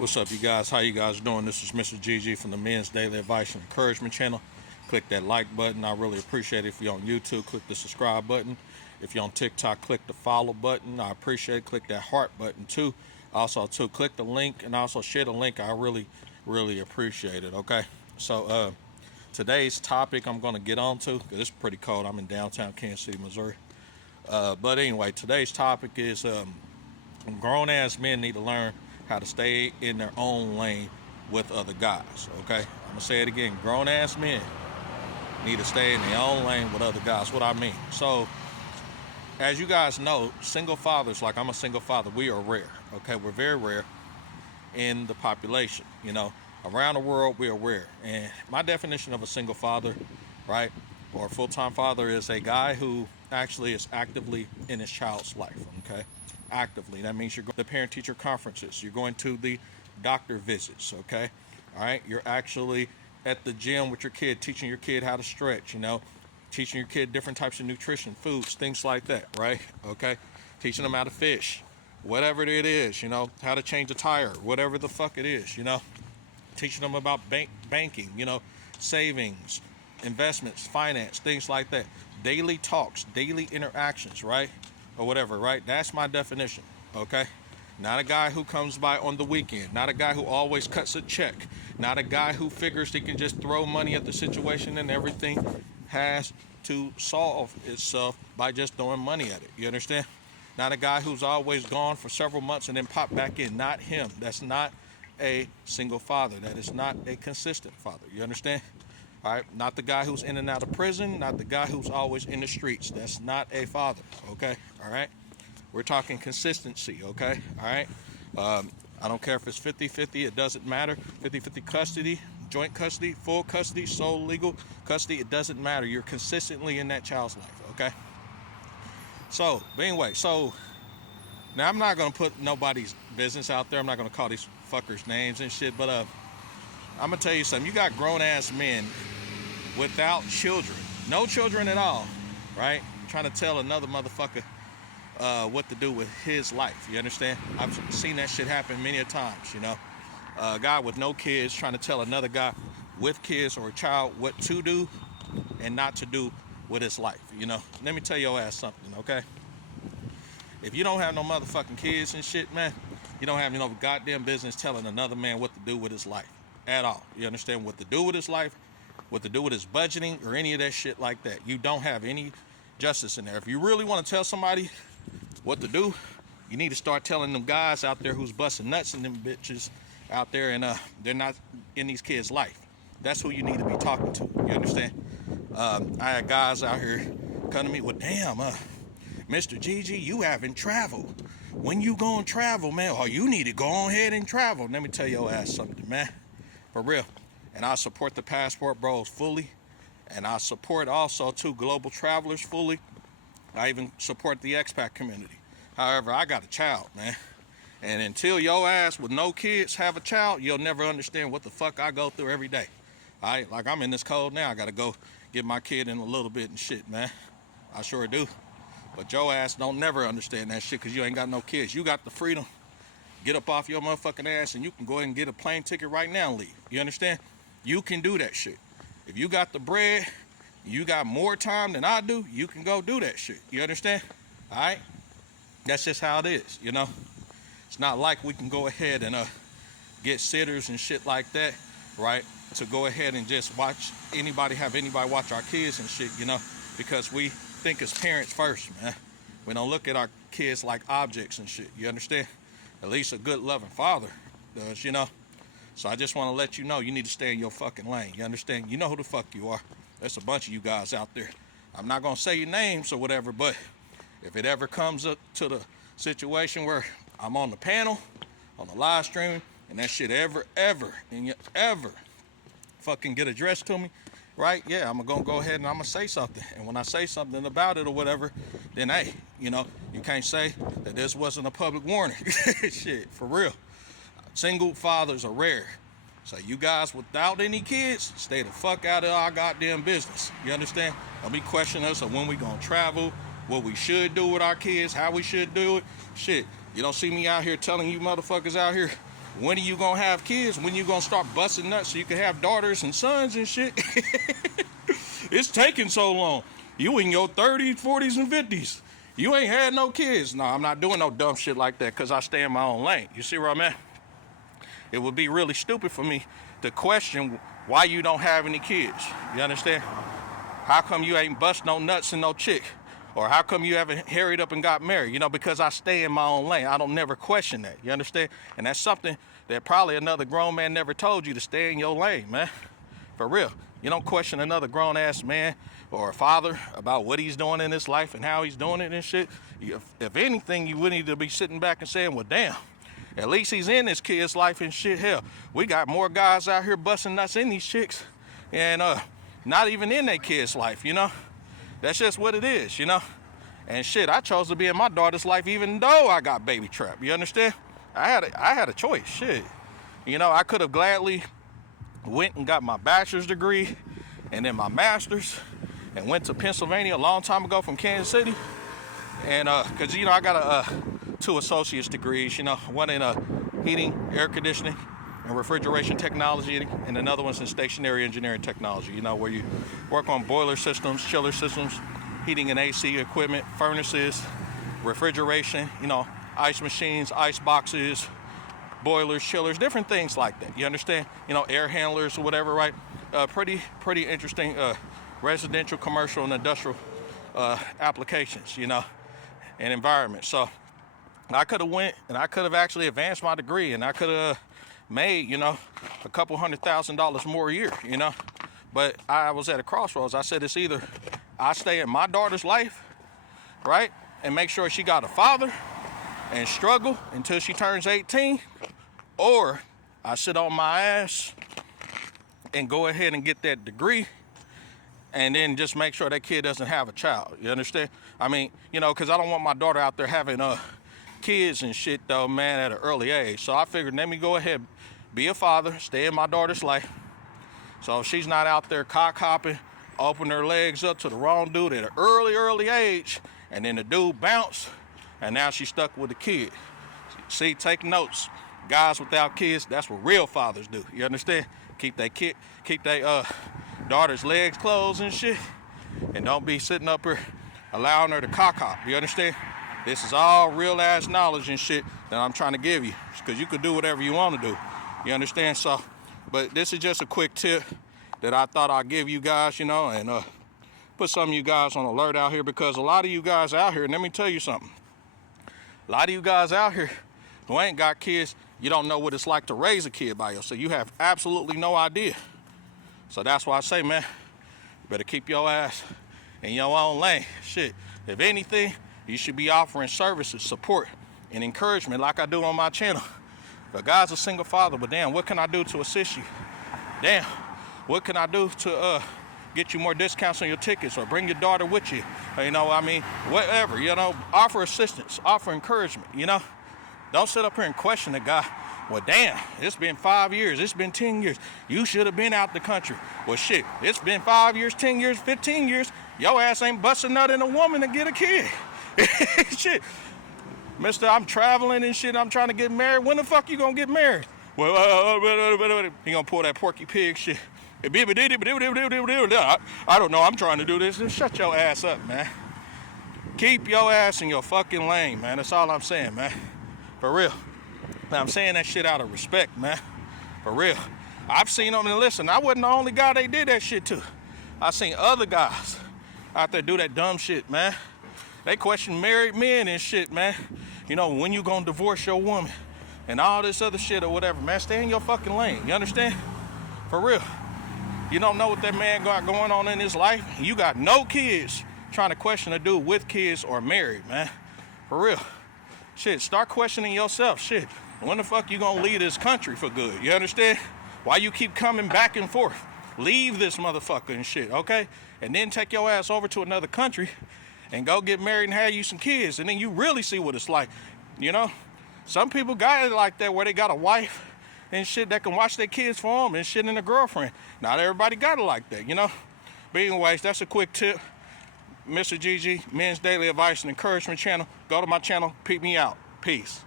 What's up, you guys? How you guys doing? This is Mr. GG from the Men's Daily Advice and Encouragement channel. Click that like button. I really appreciate it. If you're on YouTube, click the subscribe button. If you're on TikTok, click the follow button. I appreciate it. Click that heart button too. Also, click the link and also share the link. I really appreciate it. Okay. So today's topic I'm going to get on to, because it's pretty cold. I'm in downtown Kansas City, Missouri. But anyway, today's topic is grown-ass men need to learn how to stay in their own lane with other guys. Okay, I'm gonna say it again. Grown-ass men need to stay in their own lane with other guys. What I mean, so as you guys know, single fathers, like I'm a single father, we are rare. Okay, we're very rare in the population. You know, around the world we are rare. And my definition of a single father, right, or a full-time father, is a guy who actually is actively in his child's life. Okay, actively. That means you're going to the parent-teacher conferences. You're going to the doctor visits. Okay, all right. You're actually at the gym with your kid, teaching your kid how to stretch. You know, teaching your kid different types of nutrition, foods, things like that. Right? Okay, teaching them how to fish, whatever it is. You know, how to change a tire, whatever the fuck it is. You know, teaching them about banking. You know, savings, investments, finance, things like that. Daily talks, daily interactions, right? Or whatever, right? That's my definition, okay? Not a guy who comes by on the weekend. Not a guy who always cuts a check. Not a guy who figures he can just throw money at the situation and everything has to solve itself by just throwing money at it. You understand? Not a guy who's always gone for several months and then pop back in. Not him. That's not a single father. That is not a consistent father. You understand? All right, not the guy who's in and out of prison, not the guy who's always in the streets. That's not a father, okay? All right, we're talking consistency, okay? All right, I don't care if it's 50-50, it doesn't matter. 50-50 custody, joint custody, full custody, sole legal custody, it doesn't matter. You're consistently in that child's life, okay? So, but anyway, so now I'm not gonna put nobody's business out there. I'm not gonna call these fuckers names and shit, but I'm gonna tell you something. You got grown-ass men without children, no children at all, right? Trying to tell another motherfucker what to do with his life. You understand? I've seen that shit happen many a times. You know, a guy with no kids trying to tell another guy with kids or a child what to do and not to do with his life. You know, let me tell your ass something, okay? If you don't have no motherfucking kids and shit, man, you don't have no goddamn business telling another man what to do with his life at all. You understand? What to do with his life, what to do with his budgeting, or any of that shit like that. You don't have any justice in there. If you really want to tell somebody what to do, you need to start telling them guys out there who's busting nuts and them bitches out there, and they're not in these kids' life. That's who you need to be talking to. You understand? I had guys out here come to me with, damn, Mr. GG, you haven't traveled. When you gonna travel, man? Oh, you need to go on ahead and travel. Let me tell your ass something, man. For real. And I support the Passport Bros fully. And I support also too global travelers fully. I even support the expat community. However, I got a child, man. And until your ass with no kids have a child, you'll never understand what the fuck I go through every day. Alright, like I'm in this cold now. I gotta go get my kid in a little bit and shit, man. I sure do. But your ass don't never understand that shit because you ain't got no kids. You got the freedom. Get up off your motherfucking ass and you can go ahead and get a plane ticket right now and leave. You understand? You can do that shit. If you got the bread, you got more time than I do, you can go do that shit. You understand? All right? That's just how it is, you know? It's not like we can go ahead and get sitters and shit like that, right? To go ahead and just watch anybody watch our kids and shit, you know? Because we think as parents first, man. We don't look at our kids like objects and shit. You understand? At least a good loving father does, you know? So I just want to let you know you need to stay in your fucking lane. You understand? You know who the fuck you are. There's a bunch of you guys out there. I'm not going to say your names or whatever, but if it ever comes up to the situation where I'm on the panel, on the live stream, and that shit ever fucking get addressed to me, right? Yeah, I'm going to go ahead and I'm going to say something. And when I say something about it or whatever, then, hey, you know, you can't say that this wasn't a public warning. Shit, for real. Single fathers are rare. So you guys without any kids, stay the fuck out of our goddamn business. You understand? Don't be questioning us on when we gonna travel, what we should do with our kids, how we should do it. Shit, you don't see me out here telling you motherfuckers out here When are you gonna have kids? When you gonna start busting nuts so you can have daughters and sons and shit? It's taking so long. You in your 30s, 40s, and 50s. You ain't had no kids. No, I'm not doing no dumb shit like that because I stay in my own lane. You see where I'm at? It would be really stupid for me to question why you don't have any kids. You understand? How come you ain't bust no nuts and no chick? Or how come you haven't hurried up and got married? You know, because I stay in my own lane. I don't never question that. You understand? And that's something that probably another grown man never told you, to stay in your lane, man. For real. You don't question another grown-ass man or a father about what he's doing in his life and how he's doing it and shit. If anything, you would need to be sitting back and saying, well, damn, at least he's in his kid's life and shit. Hell, we got more guys out here busting nuts in these chicks and not even in their kid's life, you know? That's just what it is, you know? And shit, I chose to be in my daughter's life even though I got baby trapped, you understand? I had a choice, shit. You know, I could have gladly went and got my bachelor's degree and then my master's and went to Pennsylvania a long time ago from Kansas City. And because, you know, I got 2 associate's degrees, you know, one in heating, air conditioning, and refrigeration technology, and another one's in stationary engineering technology, you know, where you work on boiler systems, chiller systems, heating and AC equipment, furnaces, refrigeration, you know, ice machines, ice boxes, boilers, chillers, different things like that. You understand? You know, air handlers or whatever, right? Pretty interesting residential, commercial, and industrial applications, you know, and environments. So I could have went and I could have actually advanced my degree and I could have made, you know, a couple $100,000 more a year, you know. But I was at a crossroads. I said, it's either I stay in my daughter's life, right, and make sure she got a father and struggle until she turns 18, or I sit on my ass and go ahead and get that degree and then just make sure that kid doesn't have a child. You understand? I mean, you know, because I don't want my daughter out there having kids and shit, though, man, at an early age. So I figured, let me go ahead, be a father, stay in my daughter's life. So she's not out there cock hopping, open her legs up to the wrong dude at an early age, and then the dude bounced, and now she's stuck with the kid. See, take notes. Guys without kids, that's what real fathers do. You understand? Keep their daughter's legs closed and shit, and don't be sitting up here allowing her to cock hop. You understand? This is all real ass knowledge and shit that I'm trying to give you, because you could do whatever you want to do. You understand? So, but this is just a quick tip that I thought I'd give you guys, you know, and put some of you guys on alert out here, because a lot of you guys out here, and let me tell you something, a lot of you guys out here who ain't got kids, you don't know what it's like to raise a kid by yourself. You have absolutely no idea. So that's why I say, man, you better keep your ass in your own lane. Shit, if anything, you should be offering services, support, and encouragement like I do on my channel. But God's a single father, but damn, what can I do to assist you? Damn, what can I do to get you more discounts on your tickets, or bring your daughter with you? You know, I mean, whatever, you know, offer assistance, offer encouragement, you know? Don't sit up here and question the guy. Well, damn, it's been 5 years, it's been 10 years. You should have been out the country. Well, shit, it's been 5 years, 10 years, 15 years. Your ass ain't busting nut in a woman to get a kid. Shit. Mister, I'm traveling and shit, I'm trying to get married. When the fuck you gonna get married? Well, he gonna pull that Porky Pig shit. I don't know, I'm trying to do this. Just shut your ass up, man. Keep your ass in your fucking lane, man. That's all I'm saying, man. For real. Now, I'm saying that shit out of respect, man. For real. I've seen them, and listen, I wasn't the only guy they did that shit to. I seen other guys out there do that dumb shit, man. They question married men and shit, man. You know, when you gonna divorce your woman and all this other shit or whatever, man. Stay in your fucking lane, you understand? For real. You don't know what that man got going on in his life. You got no kids trying to question a dude with kids or married, man. For real. Shit, start questioning yourself. Shit, when the fuck you gonna leave this country for good? You understand? Why you keep coming back and forth? Leave this motherfucker and shit, okay? And then take your ass over to another country and go get married and have you some kids, and then you really see what it's like, you know? Some people got it like that, where they got a wife and shit that can watch their kids for them and shit, and a girlfriend. Not everybody got it like that, you know? But anyways, that's a quick tip. Mr. GG, Men's Daily Advice and Encouragement channel. Go to my channel, peep me out. Peace.